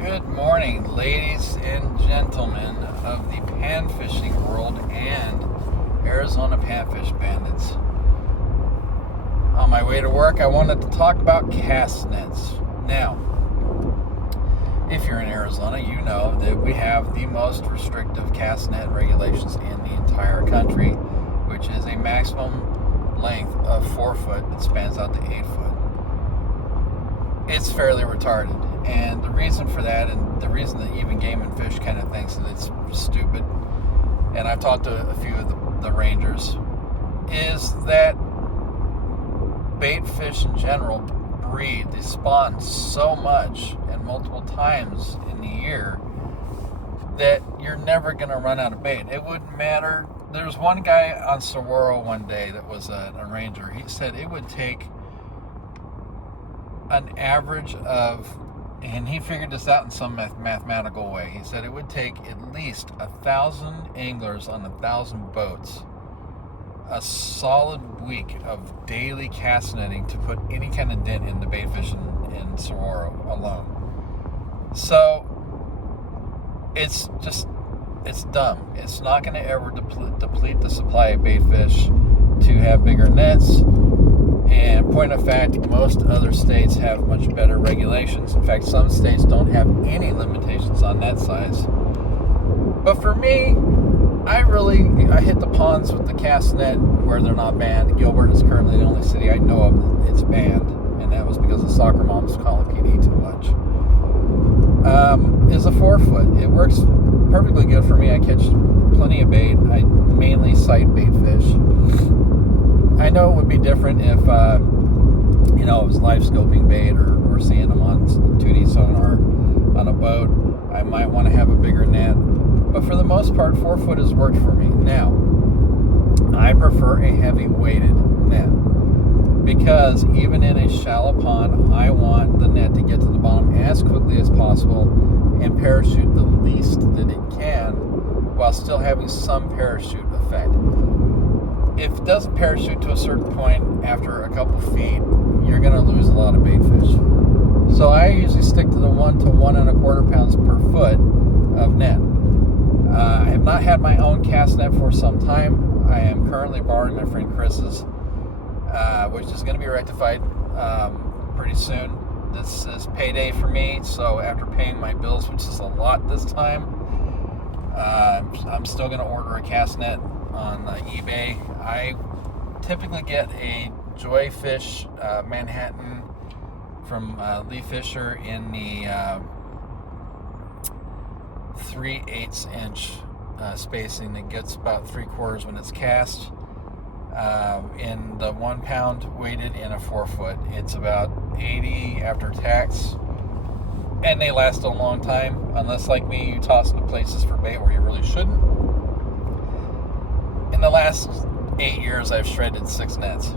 Good morning, ladies and gentlemen of the pan fishing world and Arizona panfish bandits. On my way to work, I wanted to talk about Castnets. Now, if you're in Arizona, you know that we have the most restrictive castnet regulations in the entire country, which is a maximum length of 4 foot that spans out to 8 foot. It's fairly retarded. And the reason for that, and the reason that even Game and Fish kind of thinks that it's stupid, and I've talked to a few of the rangers, is that bait fish in general breed, they spawn so much and multiple times in the year that you're never going to run out of bait. It wouldn't matter. There was one guy on Saguaro one day that was a ranger. He said it would take an average of, and he figured this out in some mathematical way. He said it would take at least 1,000 anglers on 1,000 boats a solid week of daily cast netting to put any kind of dent in the bait fish in Saguaro alone. So it's dumb. It's not going to ever deplete the supply of bait fish to have bigger nets. And point of fact, most other states have much better regulations. In fact, some states don't have any limitations on net size. But for me, I hit the ponds with the cast net where they're not banned. Gilbert is currently the only city I know of that's banned, and that was because the soccer moms call PD too much. Is a 4 foot. It works perfectly good for me. I catch plenty of bait. I mainly sight bait fish. I know it would be different if, it was live scoping bait or seeing them on 2D sonar on a boat. I might want to have a bigger net. But for the most part, 4 foot has worked for me. Now, I prefer a heavy weighted net because even in a shallow pond, I want the net to get to the bottom as quickly as possible and parachute the least that it can while still having some parachute effect. If it doesn't parachute to a certain point after a couple feet, you're going to lose a lot of bait fish. So I usually stick to the 1 to 1 1/4 pounds per foot of net. I have not had my own cast net for some time. I am currently borrowing my friend Chris's, which is going to be rectified pretty soon. This is payday for me, so after paying my bills, which is a lot this time, I'm still going to order a cast net on eBay. I typically get a Joyfish Manhattan from Lee Fisher in the 3/8 inch spacing that gets about 3/4 when it's cast. In the 1 pound weighted in a 4 foot, it's about 80 after tax, and they last a long time, unless like me you toss them to places for bait where you really shouldn't. In the last 8 years, I've shredded 6 nets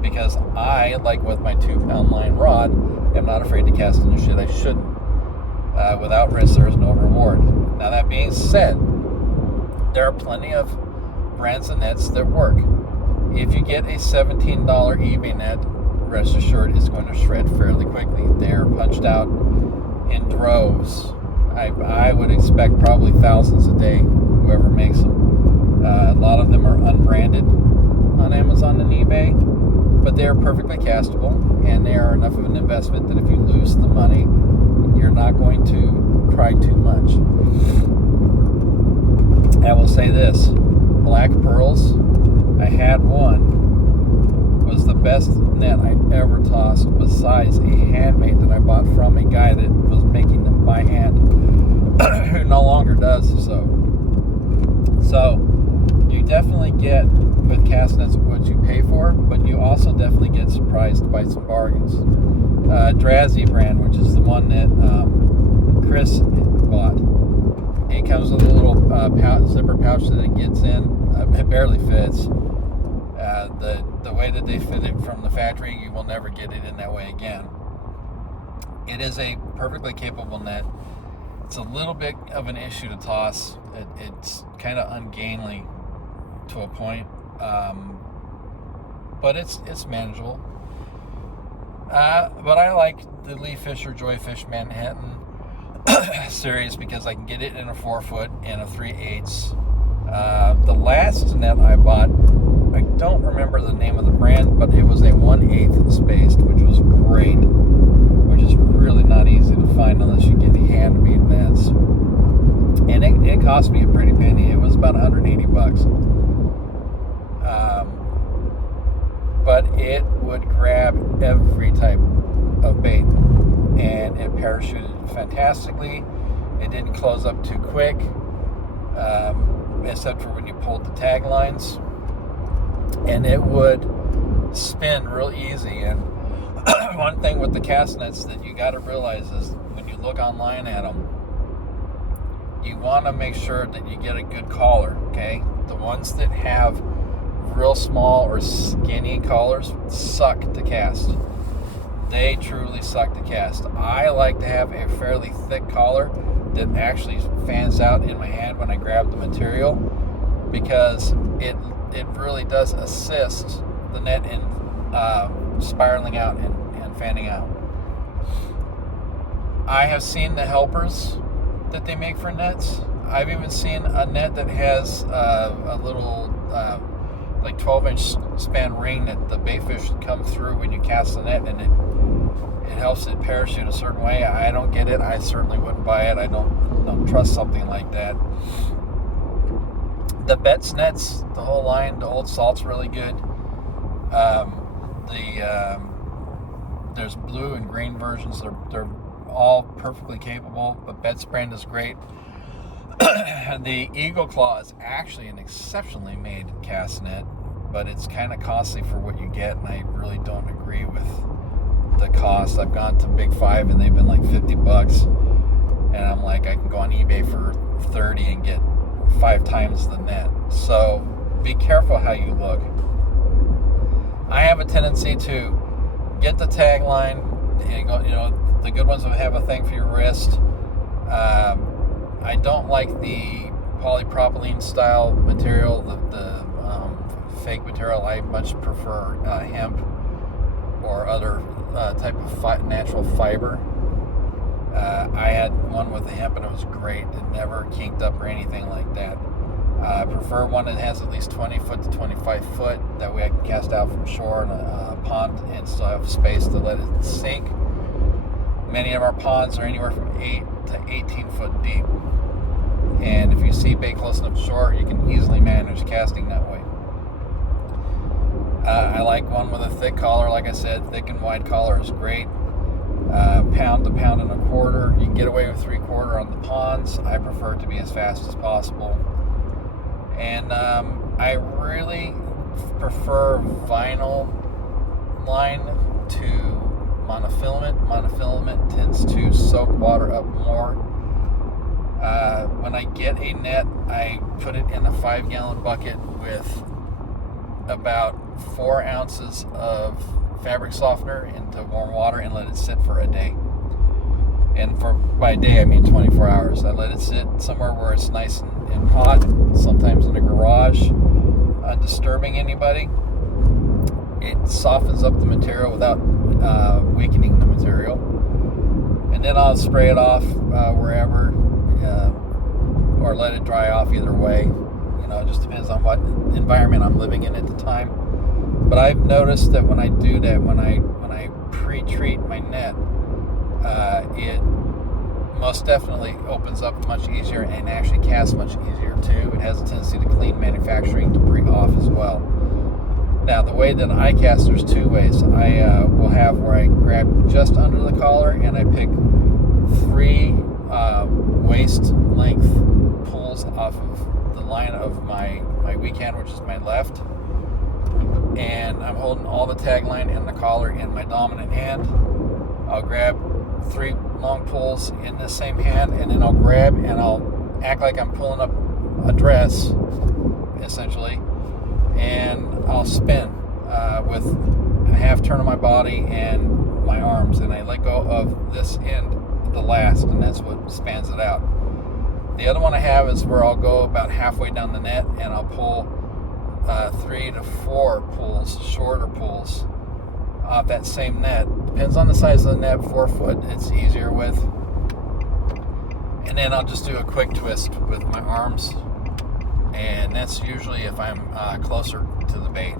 because I, like with my 2 pound line rod, am not afraid to cast into shit I shouldn't. Without risk, there is no reward. Now, that being said, there are plenty of brands of nets that work. If you get a $17 eBay net, rest assured it's going to shred fairly quickly. They're punched out in droves. I would expect probably thousands a day, whoever makes them. A lot of them are unbranded on Amazon and eBay, but they are perfectly castable, and they are enough of an investment that if you lose the money, you're not going to cry too much. I will say this, Black Pearls, I had one, was the best net I ever tossed besides a handmade that I bought from a guy that was making them by hand, who no longer does so. So, you definitely get with cast nets what you pay for, but you also definitely get surprised by some bargains. Drazi brand, which is the one that Chris bought. It comes with a little zipper pouch that it gets in. It barely fits. The way that they fit it from the factory, you will never get it in that way again. It is a perfectly capable net. It's a little bit of an issue to toss. It's kind of ungainly to a point, but it's manageable. But I like the Lee Fisher Joyfish Manhattan. series because I can get it in a 4-foot and a 3/8. The last net I bought, I don't remember the name of the brand, but it was a 1/8 spaced, which was great, which is really not easy to find unless you get hand bead nets. And it cost me a pretty penny. It was about $180. But it would grab every type of bait, and it parachuted fantastically. It didn't close up too quick, except for when you pulled the tag lines, and it would spin real easy. And one thing with the Castnets that you got to realize is when you look online at them, you want to make sure that you get a good collar, okay? The ones that have real small or skinny collars suck to cast. They truly suck to cast. I like to have a fairly thick collar that actually fans out in my hand when I grab the material, because it really does assist the net in spiraling out and fanning out. I have seen the helpers that they make for nets. I've even seen a net that has a little like 12-inch span ring that the baitfish should come through when you cast the net, and it helps it parachute a certain way. I don't get it. I certainly wouldn't buy it. I don't trust something like that. The Betts nets, the whole line, the Old Salt's really good. There's blue and green versions. They're all perfectly capable, but Betts brand is great. The Eagle Claw is actually an exceptionally made cast net, but it's kind of costly for what you get, and I really don't agree with the cost. I've gone to Big Five and they've been like $50, and I'm like, I can go on eBay for $30 and get 5 times the net. So be careful how you look. I have a tendency to get the tagline, the good ones will have a thing for your wrist. I don't like the polypropylene style material, the fake material. I much prefer hemp or other type of natural fiber. I had one with the hemp and it was great. It never kinked up or anything like that. I prefer one that has at least 20 foot to 25 foot. That way I can cast out from shore in a pond and still have space to let it sink. Many of our ponds are anywhere from 8 to 18 foot deep. And if you see bait close enough to shore, you can easily manage casting that way. I like one with a thick collar. Like I said, thick and wide collar is great. Pound to pound and a quarter. You can get away with 3/4 on the ponds. I prefer it to be as fast as possible. And I really prefer vinyl line to monofilament. Monofilament tends to soak water up more. When I get a net, I put it in a 5-gallon bucket with about 4 ounces of fabric softener into warm water and let it sit for a day. And by day I mean 24 hours. I let it sit somewhere where it's nice and hot, sometimes in a garage, undisturbing anybody. It softens up the material without weakening the material. And then I'll spray it off wherever, or let it dry off, either way. It just depends on what environment I'm living in at the time. But I've noticed that when I do that, when I pre-treat my net, it most definitely opens up much easier and actually casts much easier too. It has a tendency to clean manufacturing debris off as well. Now, the way that I cast, there's 2 ways. I will have where I grab just under the collar and I pick 3 waist length pulls off of the line of my weak hand, which is my left. And I'm holding all the tag line and the collar in my dominant hand. I'll grab 3 long pulls in the same hand, and then I'll grab and I'll act like I'm pulling up a dress, essentially, and I'll spin with a half turn of my body and my arms, and I let go of this end, the last, and that's what spans it out. The other one I have is where I'll go about halfway down the net and I'll pull 3 to 4 pulls, shorter pulls, off that same net. Depends on the size of the net. 4 foot it's easier with. And then I'll just do a quick twist with my arms, and that's usually if I'm closer to the bait.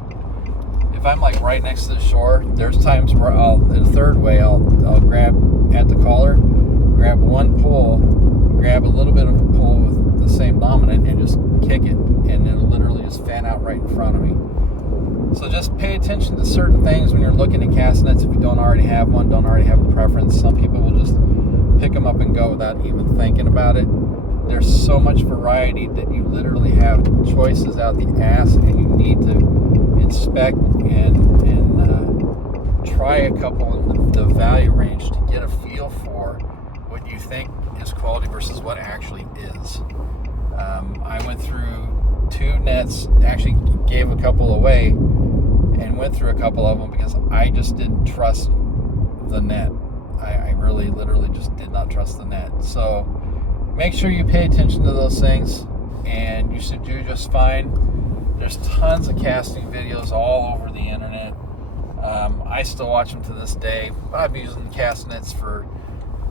If I'm like right next to the shore, there's times where the third way, I'll grab at the collar, grab one pull, grab a little bit of a pull with the same dominant, and just kick it, and it'll literally just fan out right in front of me. So just pay attention to certain things when you're looking at cast nets. If you don't already have one, don't already have a preference. Some people will just pick them up and go without even thinking about it. There's so much variety that you literally have choices out the ass, and you need to inspect and try a couple in the value range to get a feel for what you think is quality versus what actually is. I went through 2 nets, actually gave a couple away, and went through a couple of them because I just didn't trust the net. I really literally just did not trust the net. So make sure you pay attention to those things, and you should do just fine. There's tons of casting videos all over the internet. I still watch them to this day. I've been using Castnets for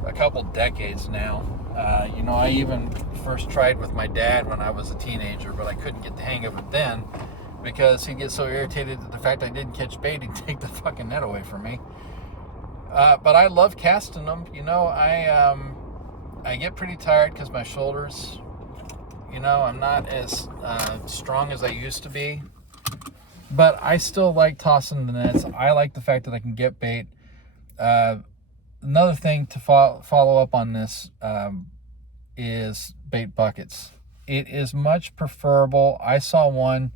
a couple decades now. I even first tried with my dad when I was a teenager, but I couldn't get the hang of it then because he'd get so irritated at the fact I didn't catch bait, he'd take the fucking net away from me. But I love casting them. I get pretty tired because my shoulders, I'm not as strong as I used to be. But I still like tossing the nets. I like the fact that I can get bait. Another thing to follow up on this is bait buckets. It is much preferable. I saw one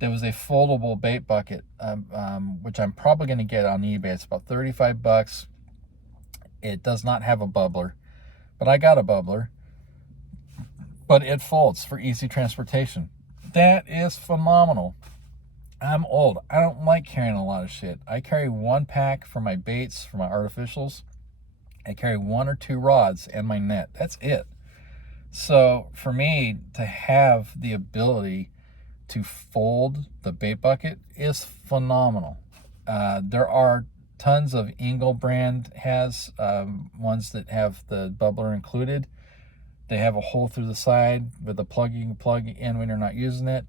that was a foldable bait bucket, which I'm probably going to get on eBay. It's about $35. It does not have a bubbler, but I got a bubbler. But it folds for easy transportation. That is phenomenal. I'm old. I don't like carrying a lot of shit. I carry 1 pack for my baits, for my artificials. I carry 1 or 2 rods and my net. That's it. So for me to have the ability to fold the bait bucket is phenomenal. There are tons of Engel brand has ones that have the bubbler included. They have a hole through the side with a plug you can plug in when you're not using it.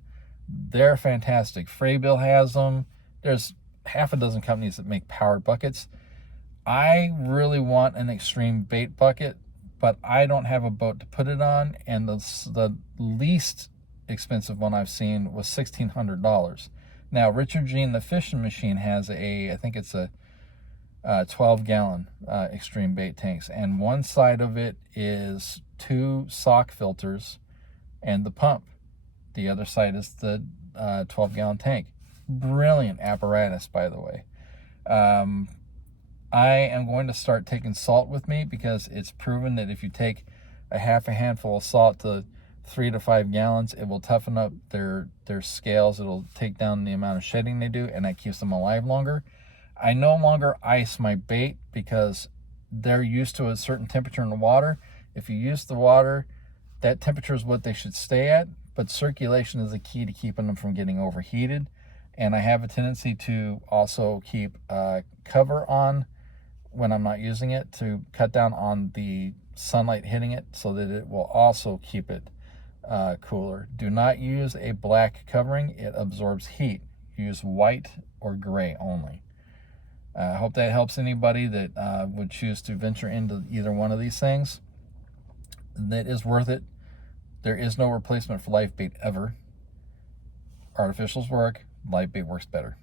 They're fantastic. Fraybill has them. There's half a dozen companies that make powered buckets. I really want an extreme bait bucket, but I don't have a boat to put it on, and the least expensive one I've seen was $1,600. Now, Richard Jean, the fishing machine, has I think it's a 12-gallon extreme bait tanks, and one side of it is 2 sock filters and the pump. The other side is the 12-gallon tank. Brilliant apparatus, by the way. I am going to start taking salt with me because it's proven that if you take a half a handful of salt to 3 to 5 gallons, it will toughen up their scales. It'll take down the amount of shedding they do, and that keeps them alive longer. I no longer ice my bait because they're used to a certain temperature in the water. If you use the water, that temperature is what they should stay at, but circulation is the key to keeping them from getting overheated. And I have a tendency to also keep cover on when I'm not using it to cut down on the sunlight hitting it so that it will also keep it cooler. Do not use a black covering. It absorbs heat. Use white or gray only. I hope that helps anybody that would choose to venture into either one of these things. That is worth it. There is no replacement for live bait ever. Artificials work. Live bait works better.